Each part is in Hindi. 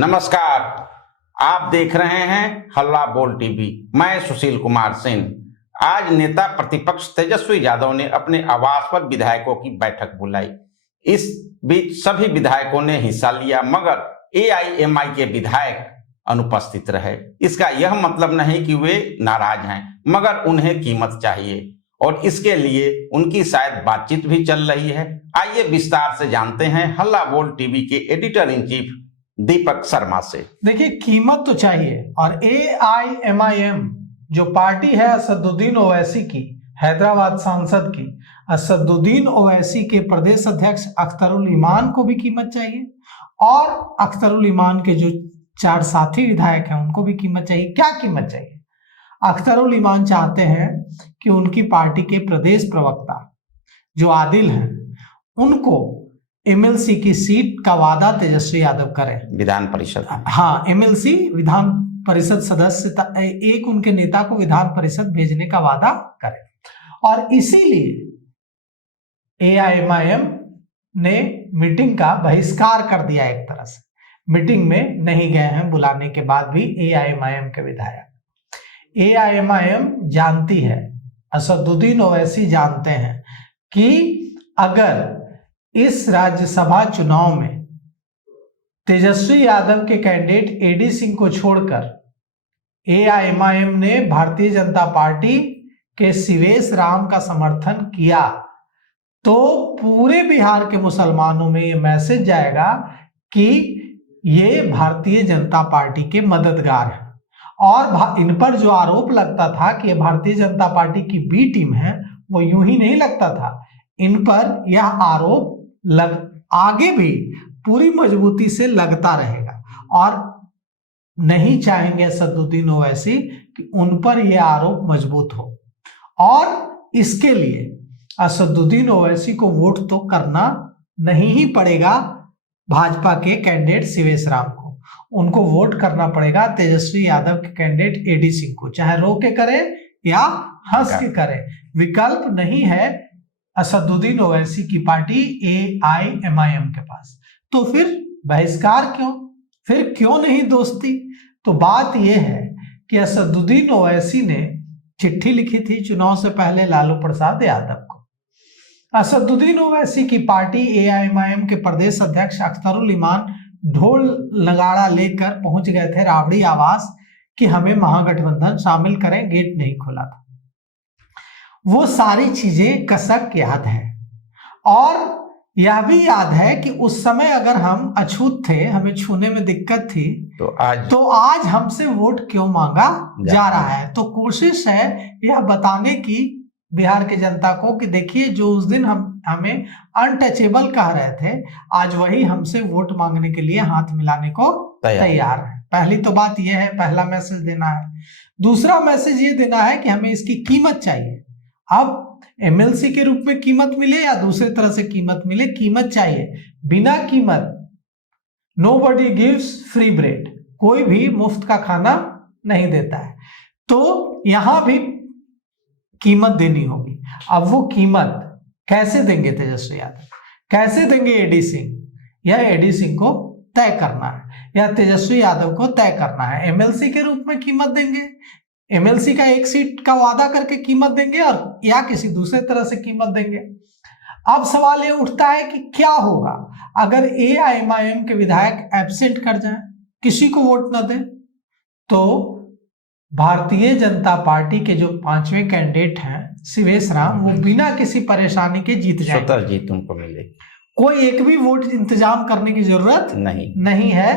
नमस्कार, आप देख रहे हैं हल्ला बोल टीवी। मैं सुशील कुमार सिंह। आज नेता प्रतिपक्ष तेजस्वी यादव ने अपने आवास पर विधायकों की बैठक बुलाई। इस बीच सभी विधायकों ने हिस्सा लिया, मगर एआईएमआई के विधायक अनुपस्थित रहे। इसका यह मतलब नहीं कि वे नाराज हैं, मगर उन्हें कीमत चाहिए और इसके लिए उनकी शायद बातचीत भी चल रही है। आइए विस्तार से जानते हैं हल्ला बोल टीवी के editor in chief Deepak Sharma से। देखिए, कीमत तो चाहिए और एआईएमआईएम जो पार्टी है असदुद्दीन ओवैसी की, हैदराबाद सांसद की, असदुद्दीन ओवैसी के प्रदेश अध्यक्ष अख्तरुल ईमान को भी कीमत चाहिए और अख्तरुल ईमान के जो 4 साथी विधायक हैं उनको भी कीमत चाहिए। क्या कीमत चाहिए? अख्तरुल ईमान चाहते हैं कि उनकी पार्टी के प्रदेश प्रवक्ता जो आदिल हैं उनको एमएलसी की सीट का वादा तेजस्वी यादव करें। विधान परिषद, हाँ, एमएलसी विधान परिषद सदस्य एक उनके नेता को विधान परिषद भेजने का वादा करें और इसीलिए एआईएमआईएम ने मीटिंग का बहिष्कार कर दिया। एक तरह से मीटिंग में नहीं गए हैं बुलाने के बाद भी एआईएमआईएम के विधायक। एआईएमआईएम जानती है, असदुद्दीन ओवैसी जानते हैं कि अगर इस राज्यसभा चुनाव में तेजस्वी यादव के कैंडिडेट एडी सिंह को छोड़कर एआईएमआईएम ने भारतीय जनता पार्टी के शिवेश राम का समर्थन किया तो पूरे बिहार के मुसलमानों में ये मैसेज जाएगा कि ये भारतीय जनता पार्टी के मददगार हैं। और इन पर जो आरोप लगता था कि ये भारतीय जनता पार्टी की बी टीम है, वो यूं ही नहीं लगता था। इन पर यह आरोप आगे भी पूरी मजबूती से लगता रहेगा और नहीं चाहेंगे असदुद्दीन ओवैसी कि उन पर यह आरोप मजबूत हो। और इसके लिए असदुद्दीन ओवैसी को वोट तो करना नहीं ही पड़ेगा भाजपा के कैंडिडेट शिवेश राम को, उनको वोट करना पड़ेगा तेजस्वी यादव के कैंडिडेट एडी सिंह को, चाहे रो के करें या हंस के करें। विकल्प नहीं है असदुद्दीन ओवैसी की पार्टी एआईएमआईएम के पास। तो फिर बहिष्कार क्यों? फिर क्यों नहीं दोस्ती? तो बात यह है कि असदुद्दीन ओवैसी ने चिट्ठी लिखी थी चुनाव से पहले लालू प्रसाद यादव को। असदुद्दीन ओवैसी की पार्टी एआईएमआईएम के प्रदेश अध्यक्ष अख्तरुल ईमान ढोल नगाड़ा लेकर पहुंच गए थे राबड़ी आवास कि हमें महागठबंधन शामिल करें। गेट नहीं खोला था। वो सारी चीजें कसक याद है और यह भी याद है कि उस समय अगर हम अछूत थे, हमें छूने में दिक्कत थी, तो आज हमसे वोट क्यों मांगा जा रहा है। तो कोशिश है यह बताने की बिहार की जनता को कि देखिए, जो उस दिन हमें अनटचेबल कह रहे थे, आज वही हमसे वोट मांगने के लिए हाथ मिलाने को तैयार है। पहली तो बात यह है, पहला मैसेज देना है। दूसरा मैसेज ये देना है कि हमें इसकी कीमत चाहिए। अब एमएलसी के रूप में कीमत मिले या दूसरे तरह से कीमत मिले, कीमत चाहिए। बिना कीमत नोबडी गिव्स फ्री ब्रेड, कोई भी मुफ्त का खाना नहीं देता है। तो यहां भी कीमत देनी होगी। अब वो कीमत कैसे देंगे तेजस्वी यादव, कैसे देंगे एडी सिंह, यह एडी सिंह को तय करना है या तेजस्वी यादव को तय करना है। एमएलसी के रूप में कीमत देंगे, एमएलसी का 1 सीट का वादा करके कीमत देंगे और या किसी दूसरे तरह से कीमत देंगे। अब सवाल ये उठता है कि क्या होगा अगर एआईएमआईएम के विधायक एब्सेंट कर जाएं, किसी को वोट न दें, तो भारतीय जनता पार्टी के जो 5वें कैंडिडेट हैं शिवेश राम, वो बिना किसी परेशानी के जीत जाएंगे। स्वतः जीत उनको मिलेगी। कोई एक भी वोट इंतजाम करने की जरूरत नहीं है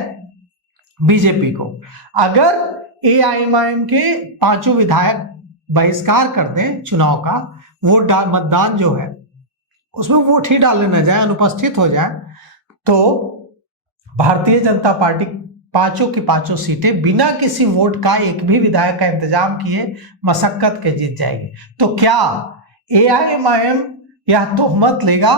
बीजेपी को। अगर एआईएमआईएम के 5 विधायक बहिष्कार कर दें चुनाव का, वोट मतदान जो है उसमें वोट ही डाले न जाए, अनुपस्थित हो जाए, तो भारतीय जनता पार्टी 5 की 5 सीटें बिना किसी वोट का, एक भी विधायक का इंतजाम किए मशक्कत के जीत जाएगी। तो क्या एआईएमआईएम यह तोहमत लेगा,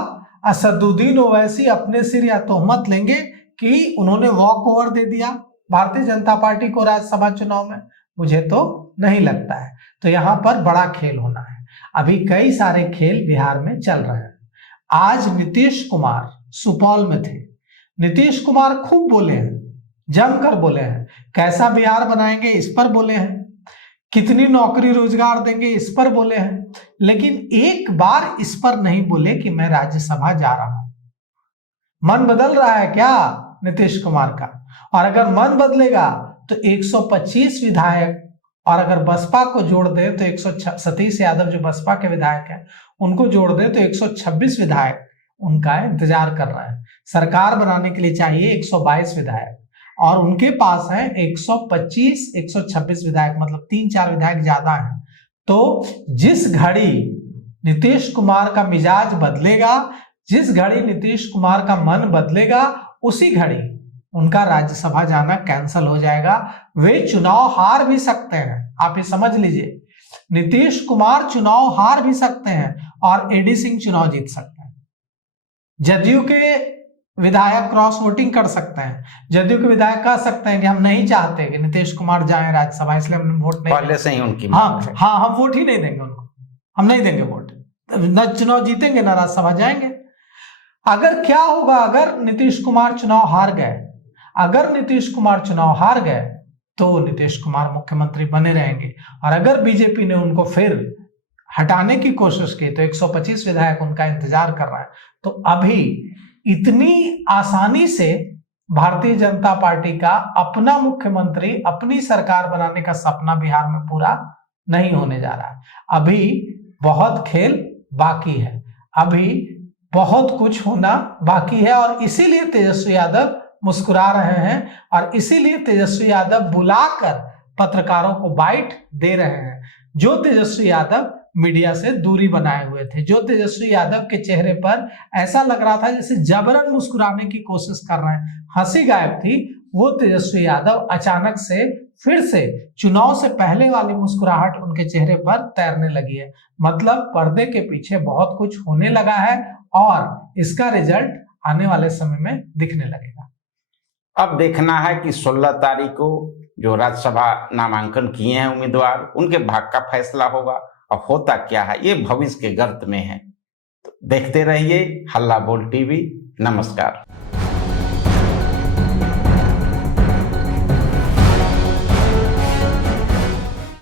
असदुद्दीन ओवैसी अपने सिर यह तोहमत लेंगे कि उन्होंने वॉक ओवर दे दिया भारतीय जनता पार्टी को राज्यसभा चुनाव में? मुझे तो नहीं लगता है। तो यहां पर बड़ा खेल होना है। अभी कई सारे खेल बिहार में चल रहे हैं। आज नीतीश कुमार सुपौल में थे। नीतीश कुमार खूब बोले हैं जमकर बोले हैं। कैसा बिहार बनाएंगे इस पर बोले हैं, कितनी नौकरी रोजगार देंगे इस पर बोले हैं, लेकिन एक बार इस पर नहीं बोले कि मैं राज्यसभा जा रहा हूं। मन बदल रहा है क्या नीतीश कुमार का? और अगर मन बदलेगा तो 125 विधायक, और अगर बसपा को जोड़ दे तो सतीश यादव जो बसपा के विधायक हैं उनको जोड़ दे तो 126 विधायक उनका इंतजार कर रहे हैं। सरकार बनाने के लिए चाहिए 122 विधायक, और उनके पास है 125 126 विधायक, मतलब 3-4 विधायक ज्यादा हैं। तो जिस घड़ी नीतीश कुमार का मिजाज बदलेगा, जिस घड़ी नीतीश कुमार का मन बदलेगा, उसी घड़ी उनका राज्यसभा जाना कैंसिल हो जाएगा। वे चुनाव हार भी सकते हैं, आप ये समझ लीजिए। नीतीश कुमार चुनाव हार भी सकते हैं और एडी सिंह चुनाव जीत सकते हैं। जदयू के विधायक क्रॉस वोटिंग कर सकते हैं। जदयू के विधायक कह सकते हैं कि हम नहीं चाहते कि नीतीश कुमार जाएं राज्यसभा, इसलिए हम वोट नहीं, पहले से ही उनकी हाँ हम वोट ही नहीं देंगे उनको, हम नहीं देंगे वोट, न चुनाव जीतेंगे न राज्यसभा जाएंगे। अगर क्या होगा, अगर नीतीश कुमार चुनाव हार गए, अगर नीतीश कुमार चुनाव हार गए तो नीतीश कुमार मुख्यमंत्री बने रहेंगे। और अगर बीजेपी ने उनको फिर हटाने की कोशिश की तो 125 विधायक उनका इंतजार कर रहा है। तो अभी इतनी आसानी से भारतीय जनता पार्टी का अपना मुख्यमंत्री, अपनी सरकार बनाने का सपना बिहार में पूरा नहीं होने जा रहा है। अभी बहुत खेल बाकी है, अभी बहुत कुछ होना बाकी है, और इसीलिए तेजस्वी यादव मुस्कुरा रहे हैं, और इसीलिए तेजस्वी यादव बुलाकर पत्रकारों को बाइट दे रहे हैं। जो तेजस्वी यादव मीडिया से दूरी बनाए हुए थे, जो तेजस्वी यादव के चेहरे पर ऐसा लग रहा था जैसे जबरन मुस्कुराने की कोशिश कर रहे हैं, हंसी गायब थी, वो तेजस्वी यादव अचानक से फिर से चुनाव से पहले वाली मुस्कुराहट उनके चेहरे पर तैरने लगी है। मतलब पर्दे के पीछे बहुत कुछ होने लगा है, और इसका रिजल्ट आने वाले समय में दिखने लगेगा। अब देखना है कि 16 तारीख को जो राज्यसभा नामांकन किए हैं उम्मीदवार, उनके भाग्य का फैसला होगा। अब होता क्या है ये भविष्य के गर्त में है। तो देखते रहिए हल्ला बोल टीवी। नमस्कार।